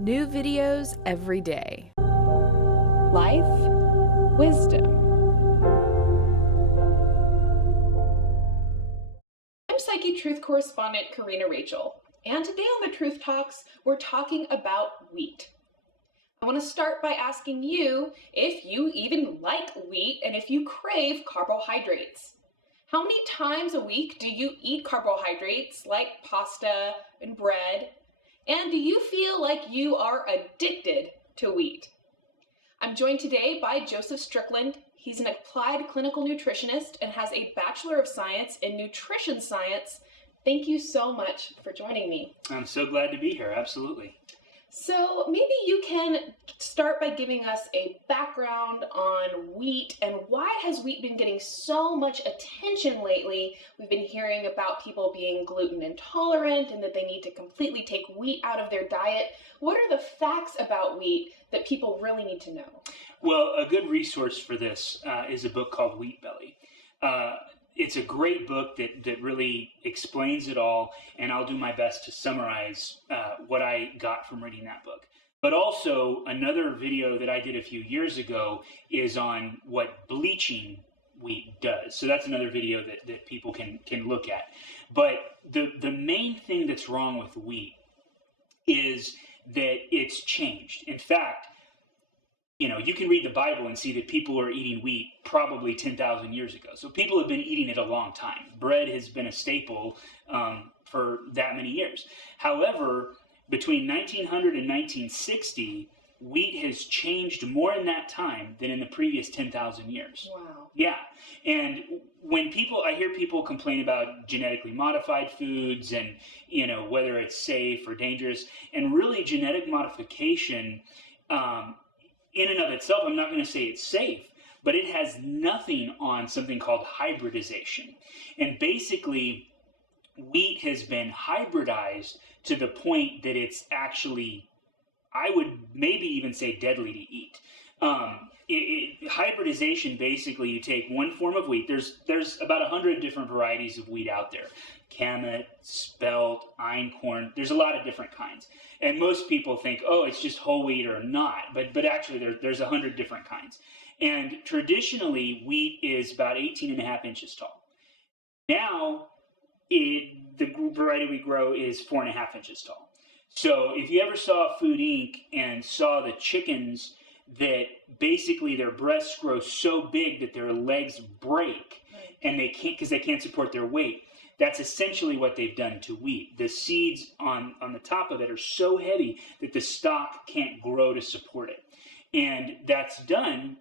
New videos every day. Life, wisdom. I'm Psychetruth Correspondent Corrina Rachel, and today on the Truth Talks, we're talking about wheat. I want to start by asking you if you even like wheat and if you crave carbohydrates. How many times a week do you eat carbohydrates like pasta and bread? And do you feel like you are addicted to wheat? I'm joined today by Joseph Strickland. He's an applied clinical nutritionist and has a Bachelor of Science in Nutrition Science. Thank you so much for joining me. I'm so glad to be here, absolutely. So maybe you can start by giving us a background on wheat and why has wheat been getting so much attention lately? We've been hearing about people being gluten intolerant and that they need to completely take wheat out of their diet. What are the facts about wheat that people really need to know? Well, a good resource for this is a book called Wheat Belly. It's a great book that really explains it all, and I'll do my best to summarize what I got from reading that book. But also, another video that I did a few years ago is on what bleaching wheat does. So that's another video that people can look at. But the main thing that's wrong with wheat is that it's changed. In fact, you can read the Bible and see that people are eating wheat probably 10,000 years ago. So people have been eating it a long time. Bread has been a staple for that many years. However, between 1900 and 1960, wheat has changed more in that time than in the previous 10,000 years. Wow. Yeah. And when I hear people complain about genetically modified foods and, whether it's safe or dangerous, and really genetic modification, in and of itself, I'm not going to say it's safe, but it has nothing on something called hybridization. And basically, wheat has been hybridized to the point that it's actually, I would maybe even say, deadly to eat. Hybridization, basically, you take one form of wheat. There's about 100 different varieties of wheat out there. Kamut, spelt, einkorn. There's a lot of different kinds. And most people think, oh, it's just whole wheat or not. But actually, there's 100 different kinds. And traditionally, wheat is about 18.5 inches tall. Now, the variety we grow is 4.5 inches tall. So if you ever saw Food Inc. and saw the chickens that basically their breasts grow so big that their legs break and they can't support their weight, that's essentially what they've done to wheat. The seeds on the top of it are so heavy that the stalk can't grow to support it. And that's done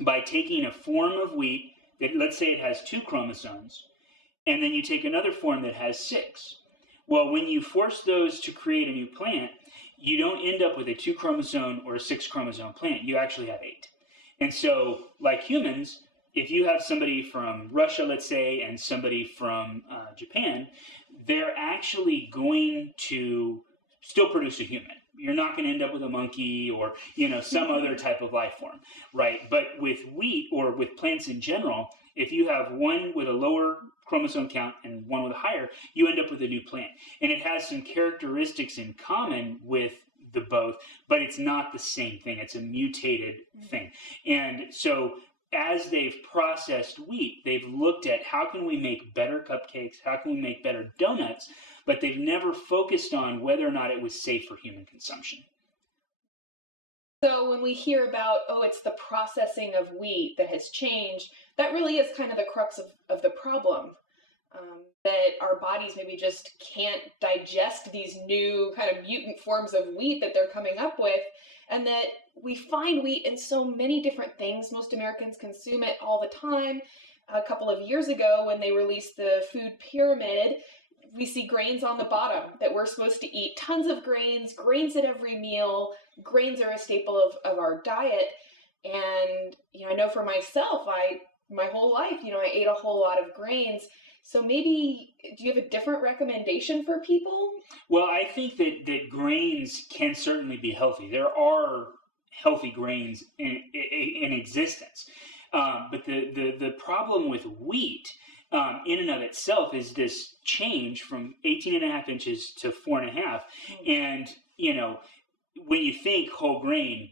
by taking a form of wheat that, let's say it has 2 chromosomes, and then you take another form that has 6. Well, when you force those to create a new plant, you don't end up with a 2 chromosome or a 6 chromosome plant. You actually have 8. And so, like humans, if you have somebody from Russia, let's say, and somebody from Japan, they're actually going to still produce a human. You're not going to end up with a monkey or, some other type of life form, right? But with wheat or with plants in general, if you have one with a lower chromosome count and one with a higher, you end up with a new plant. And it has some characteristics in common with the both, but it's not the same thing. It's a mutated thing. And so as they've processed wheat, they've looked at how can we make better cupcakes, how can we make better donuts, but they've never focused on whether or not it was safe for human consumption. So when we hear about, it's the processing of wheat that has changed, that really is kind of the crux of the problem. That our bodies maybe just can't digest these new kind of mutant forms of wheat that they're coming up with, and that we find wheat in so many different things. Most Americans consume it all the time. A couple of years ago, when they released the food pyramid, we see grains on the bottom, that we're supposed to eat tons of grains at every meal. Grains are a staple of our diet. And, I know for myself, my whole life, I ate a whole lot of grains. So maybe, do you have a different recommendation for people? Well, I think that grains can certainly be healthy. There are healthy grains in existence. But the problem with wheat in and of itself is this change from 18.5 inches to 4.5. And, when you think whole grain,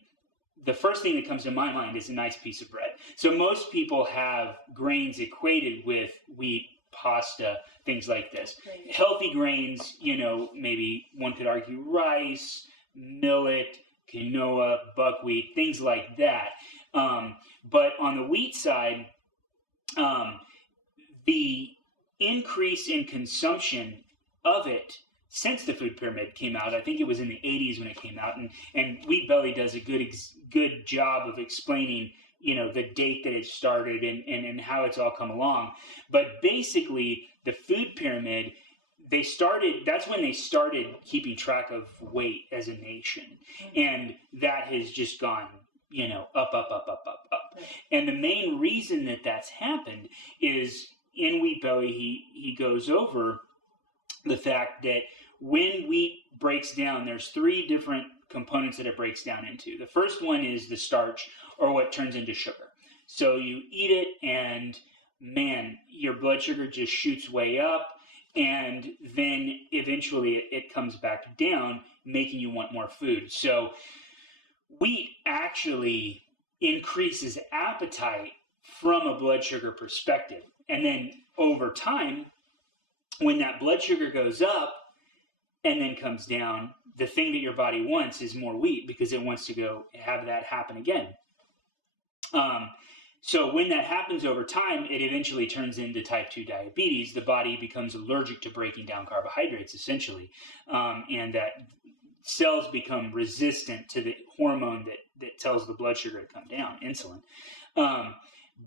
the first thing that comes to my mind is a nice piece of bread. So most people have grains equated with wheat, pasta, things like this. Right. Healthy grains, maybe one could argue rice, millet, quinoa, buckwheat, things like that. But on the wheat side, the increase in consumption of it since the food pyramid came out, I think it was in the 80s when it came out, and Wheat Belly does a good job of explaining, the date that it started and how it's all come along. But basically, the food pyramid, that's when they started keeping track of weight as a nation. And that has just gone, up, up, up, up, up, up. And the main reason that that's happened is in Wheat Belly, he goes over the fact that when wheat breaks down, there's three different components that it breaks down into. The first one is the starch, or what turns into sugar. So you eat it and, man, your blood sugar just shoots way up, and then eventually it comes back down, making you want more food. So wheat actually increases appetite from a blood sugar perspective. And then over time, when that blood sugar goes up and then comes down, the thing that your body wants is more wheat because it wants to go have that happen again. So when that happens over time, it eventually turns into type 2 diabetes. The body becomes allergic to breaking down carbohydrates, essentially, and that cells become resistant to the hormone that tells the blood sugar to come down, insulin.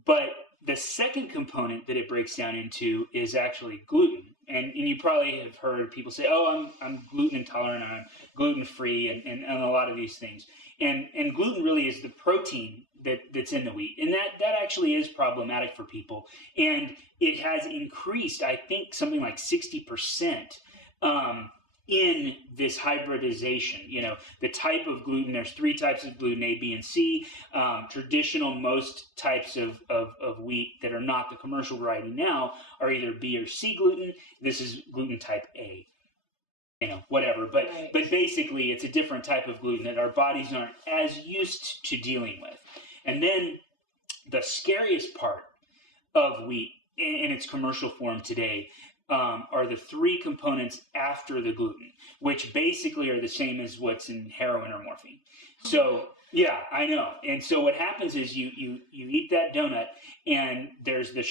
But the second component that it breaks down into is actually gluten. And you probably have heard people say, oh, I'm gluten intolerant, I'm gluten-free, and a lot of these things. And gluten really is the protein that's in the wheat. And that actually is problematic for people. And it has increased, I think, something like 60% in this hybridization. The type of gluten, there's three types of gluten, A, B, and C. Traditional, most types of wheat that are not the commercial variety now are either B or C gluten. This is gluten type A. Whatever. But basically, it's a different type of gluten that our bodies aren't as used to dealing with. And then the scariest part of wheat in its commercial form today are the three components after the gluten, which basically are the same as what's in heroin or morphine. So, yeah, I know. And so what happens is you eat that donut, and there's the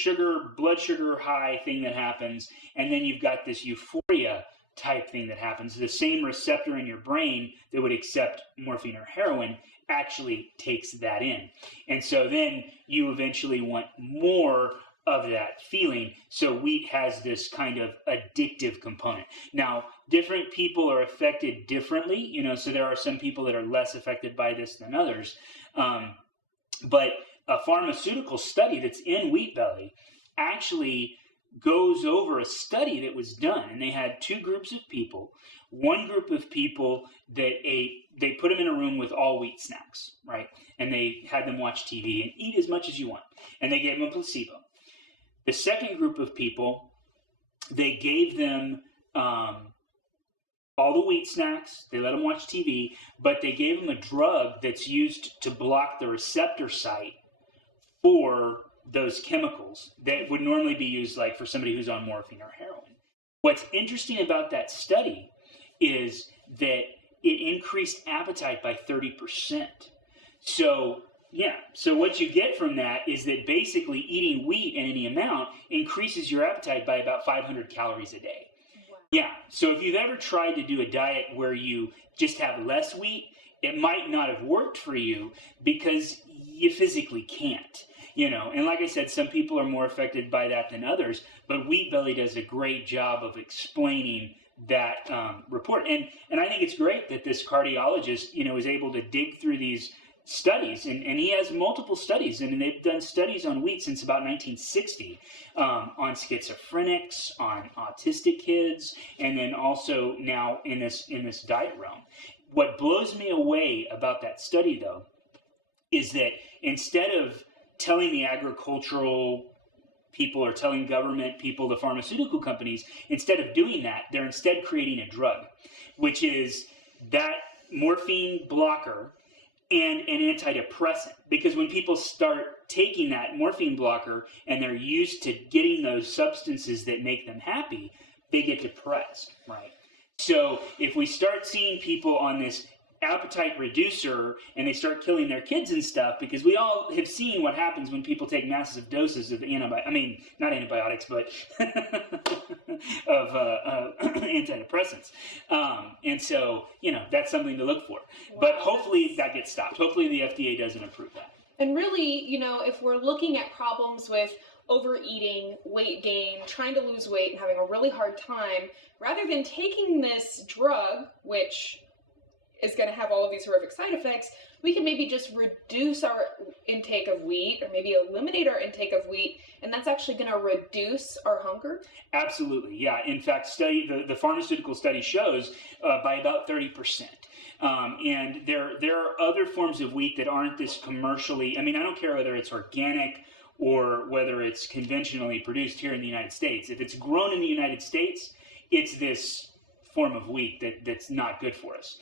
blood sugar high thing that happens, and then you've got this euphoria type thing that happens. The same receptor in your brain that would accept morphine or heroin actually takes that in. And so then you eventually want more of that feeling. So wheat has this kind of addictive component. Now, different people are affected differently, so there are some people that are less affected by this than others. But a pharmaceutical study that's in Wheat Belly actually goes over a study that was done, and they had two groups of people. One group of people that they put them in a room with all wheat snacks, right? And they had them watch TV and eat as much as you want. And they gave them a placebo. The second group of people, they gave them all the wheat snacks, they let them watch TV, but they gave them a drug that's used to block the receptor site for those chemicals that would normally be used like for somebody who's on morphine or heroin. What's interesting about that study is that it increased appetite by 30%. So what you get from that is that basically eating wheat in any amount increases your appetite by about 500 calories a day. Wow. Yeah, so if you've ever tried to do a diet where you just have less wheat, it might not have worked for you because you physically can't. And like I said, some people are more affected by that than others, but Wheat Belly does a great job of explaining that report. And I think it's great that this cardiologist, is able to dig through these studies, and he has multiple studies, and they've done studies on wheat since about 1960 on schizophrenics, on autistic kids, and then also now in this diet realm. What blows me away about that study, though, is that instead of telling the agricultural people or telling government people, the pharmaceutical companies, instead of doing that, they're instead creating a drug, which is that morphine blocker and an antidepressant, because when people start taking that morphine blocker and they're used to getting those substances that make them happy, they get depressed, right? So if we start seeing people on this appetite reducer and they start killing their kids and stuff, because we all have seen what happens when people take massive doses of not antibiotics, but of antidepressants. And so, that's something to look for. Wow. But hopefully that gets stopped. Hopefully the FDA doesn't approve that. And really, if we're looking at problems with overeating, weight gain, trying to lose weight, and having a really hard time, rather than taking this drug, which is going to have all of these horrific side effects, we can maybe just reduce our intake of wheat, or maybe eliminate our intake of wheat, and that's actually going to reduce our hunger? Absolutely, yeah. In fact, the pharmaceutical study shows by about 30%. And there are other forms of wheat that aren't this commercially, I don't care whether it's organic or whether it's conventionally produced here in the United States. If it's grown in the United States, it's this form of wheat that's not good for us.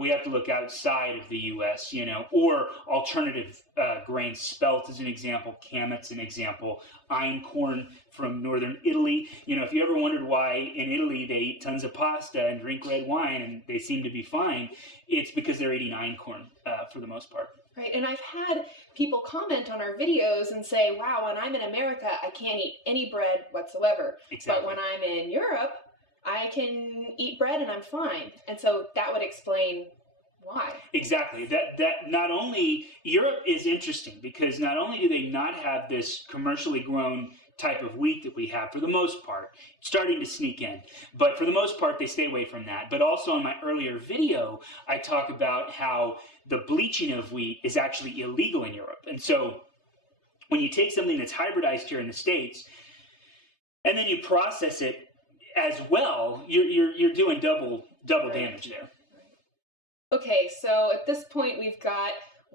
We have to look outside of the U.S., or alternative grains. Spelt is an example. Camet's an example. Einkorn from northern Italy. If you ever wondered why in Italy they eat tons of pasta and drink red wine and they seem to be fine, it's because they're eating einkorn for the most part. Right, and I've had people comment on our videos and say, wow, when I'm in America, I can't eat any bread whatsoever. Exactly. But when I'm in Europe, I can eat bread and I'm fine. And so that would explain why. Exactly. That not only, Europe is interesting because not only do they not have this commercially grown type of wheat that we have, for the most part, starting to sneak in, but for the most part they stay away from that. But also in my earlier video, I talk about how the bleaching of wheat is actually illegal in Europe. And so when you take something that's hybridized here in the States and then you process it as well, you're doing double right. damage there. Okay, so at this point we've got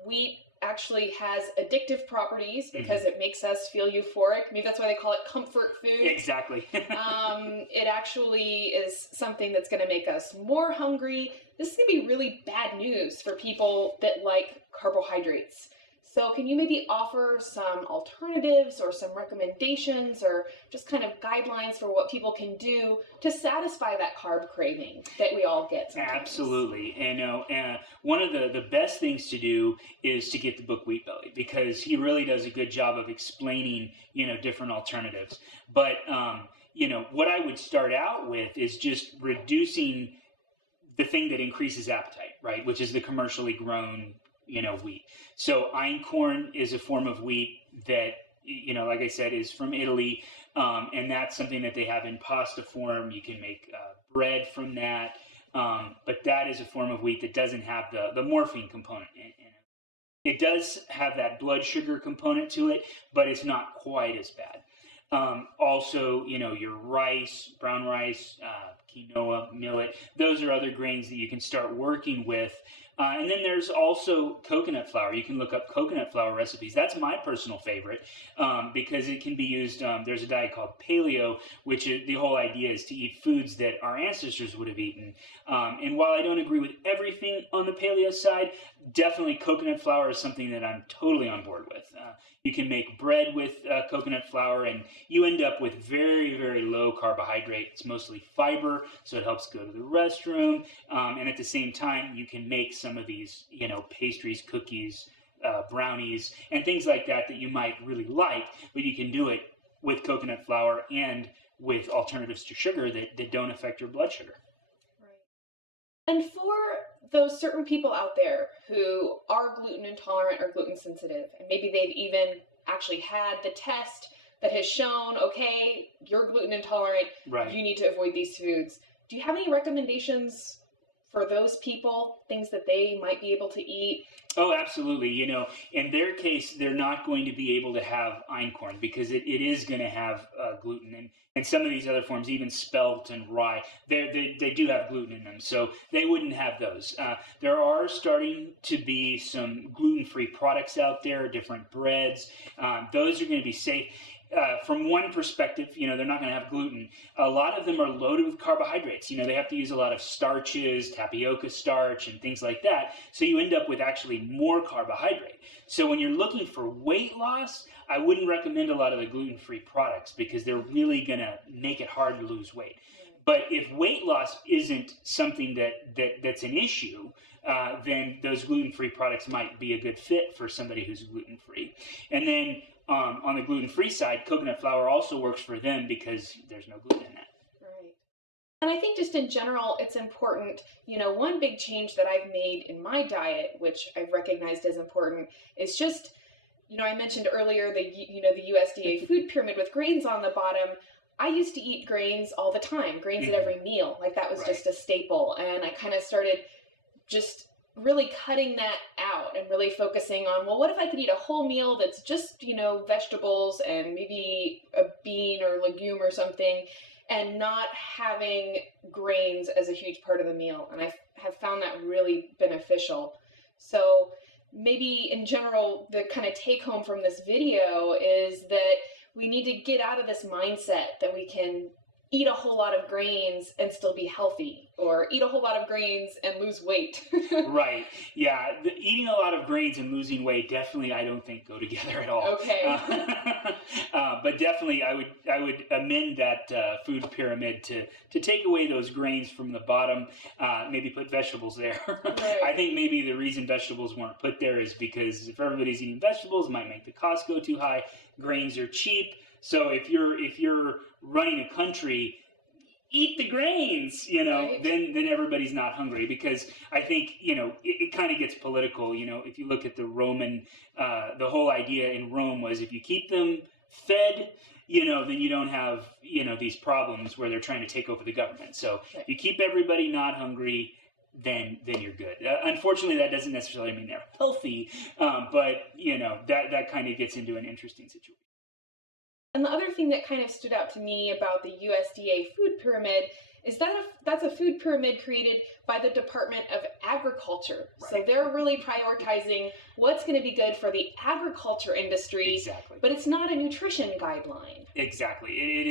wheat actually has addictive properties because it makes us feel euphoric. Maybe that's why they call it comfort food. Exactly. It actually is something that's going to make us more hungry. This is going to be really bad news for people that like carbohydrates. So can you maybe offer some alternatives or some recommendations or just kind of guidelines for what people can do to satisfy that carb craving that we all get sometimes? Absolutely. And one of the best things to do is to get the book Wheat Belly, because he really does a good job of explaining, different alternatives. But, what I would start out with is just reducing the thing that increases appetite, right? Which is the commercially grown wheat. So einkorn is a form of wheat that, like I said, is from Italy. And that's something that they have in pasta form. You can make bread from that. But that is a form of wheat that doesn't have the morphine component in it. It does have that blood sugar component to it, but it's not quite as bad. Also, your rice, brown rice, quinoa, millet, those are other grains that you can start working with. And then there's also coconut flour. You can look up coconut flour recipes. That's my personal favorite because it can be used. There's a diet called paleo, which is, the whole idea is to eat foods that our ancestors would have eaten. And while I don't agree with everything on the paleo side, definitely coconut flour is something that I'm totally on board with. You can make bread with coconut flour, and you end up with very, very low carbohydrate. It's mostly fiber, so it helps go to the restroom. And at the same time, you can make some of these, pastries, cookies, brownies, and things like that you might really like, but you can do it with coconut flour and with alternatives to sugar that don't affect your blood sugar. Right. And for those certain people out there who are gluten intolerant or gluten sensitive, and maybe they've even actually had the test that has shown, okay, you're gluten intolerant, right, you need to avoid these foods. Do you have any recommendations for those people, things that they might be able to eat? Oh, absolutely. In their case, they're not going to be able to have einkorn because it is going to have gluten. And some of these other forms, even spelt and rye, they do have gluten in them. So they wouldn't have those. There are starting to be some gluten-free products out there, different breads. Those are going to be safe. from one perspective, they're not going to have gluten. A lot of them are loaded with carbohydrates. They have to use a lot of starches, tapioca starch, and things like that. So you end up with actually more carbohydrate. So when you're looking for weight loss, I wouldn't recommend a lot of the gluten-free products because they're really going to make it hard to lose weight. But if weight loss isn't something that's an issue, then those gluten-free products might be a good fit for somebody who's gluten-free. And then on the gluten-free side, coconut flour also works for them because there's no gluten in that. Right. And I think just in general, it's important, one big change that I've made in my diet, which I've recognized as important, is just, I mentioned earlier the USDA food pyramid with grains on the bottom. I used to eat grains all the time, grains at every meal. Like that was just a staple. And I kind of started just really cutting that out and really focusing on, well, what if I could eat a whole meal that's just, vegetables and maybe a bean or legume or something, and not having grains as a huge part of the meal. And I have found that really beneficial. So maybe in general, the kind of take home from this video is that we need to get out of this mindset that we can eat a whole lot of grains and still be healthy, or eat a whole lot of grains and lose weight. Right. Yeah. Eating a lot of grains and losing weight definitely, I don't think, go together at all. Okay. But definitely, I would amend that food pyramid to take away those grains from the bottom. Maybe put vegetables there. Right. I think maybe the reason vegetables weren't put there is because if everybody's eating vegetables, it might make the cost go too high. Grains are cheap. So if you're running a country, eat the grains, Right. then everybody's not hungry, because I think, it kind of gets political. If you look at the Roman, the whole idea in Rome was if you keep them fed, then you don't have, these problems where they're trying to take over the government. So if you keep everybody not hungry, then you're good. Unfortunately, that doesn't necessarily mean they're healthy, but that kind of gets into an interesting situation. And the other thing that kind of stood out to me about the USDA food pyramid is that that's a food pyramid created by the Department of Agriculture. Right. So they're really prioritizing what's going to be good for the agriculture industry. Exactly. But it's not a nutrition guideline. Exactly. It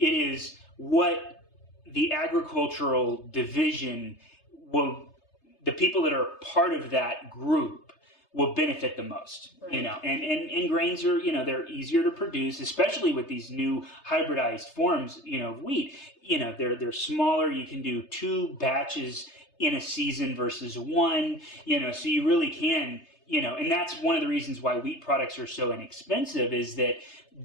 is what the agricultural division the people that are part of that group will benefit the most, Right. and grains are, they're easier to produce, especially with these new hybridized forms, of wheat. They're smaller. You can do 2 batches in a season versus 1, so you really can, and that's one of the reasons why wheat products are so inexpensive, is that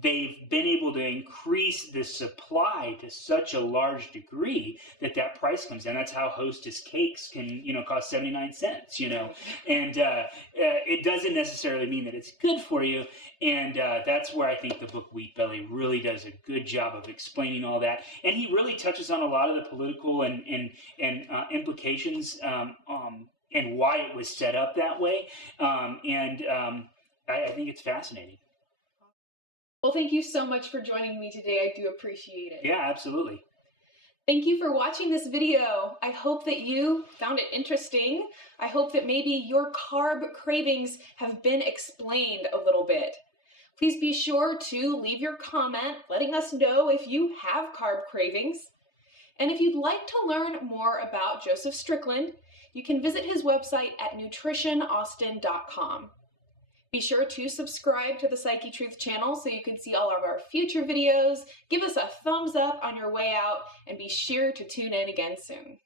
they've been able to increase the supply to such a large degree that price comes down. That's how Hostess cakes can, cost 79 cents, and it doesn't necessarily mean that it's good for you. And that's where I think the book Wheat Belly really does a good job of explaining all that. And he really touches on a lot of the political and implications and why it was set up that way. I think it's fascinating. Well, thank you so much for joining me today. I do appreciate it. Yeah, absolutely. Thank you for watching this video. I hope that you found it interesting. I hope that maybe your carb cravings have been explained a little bit. Please be sure to leave your comment letting us know if you have carb cravings. And if you'd like to learn more about Joseph Strickland, you can visit his website at nutritionaustin.com. Be sure to subscribe to the Psychetruth channel so you can see all of our future videos. Give us a thumbs up on your way out, and be sure to tune in again soon.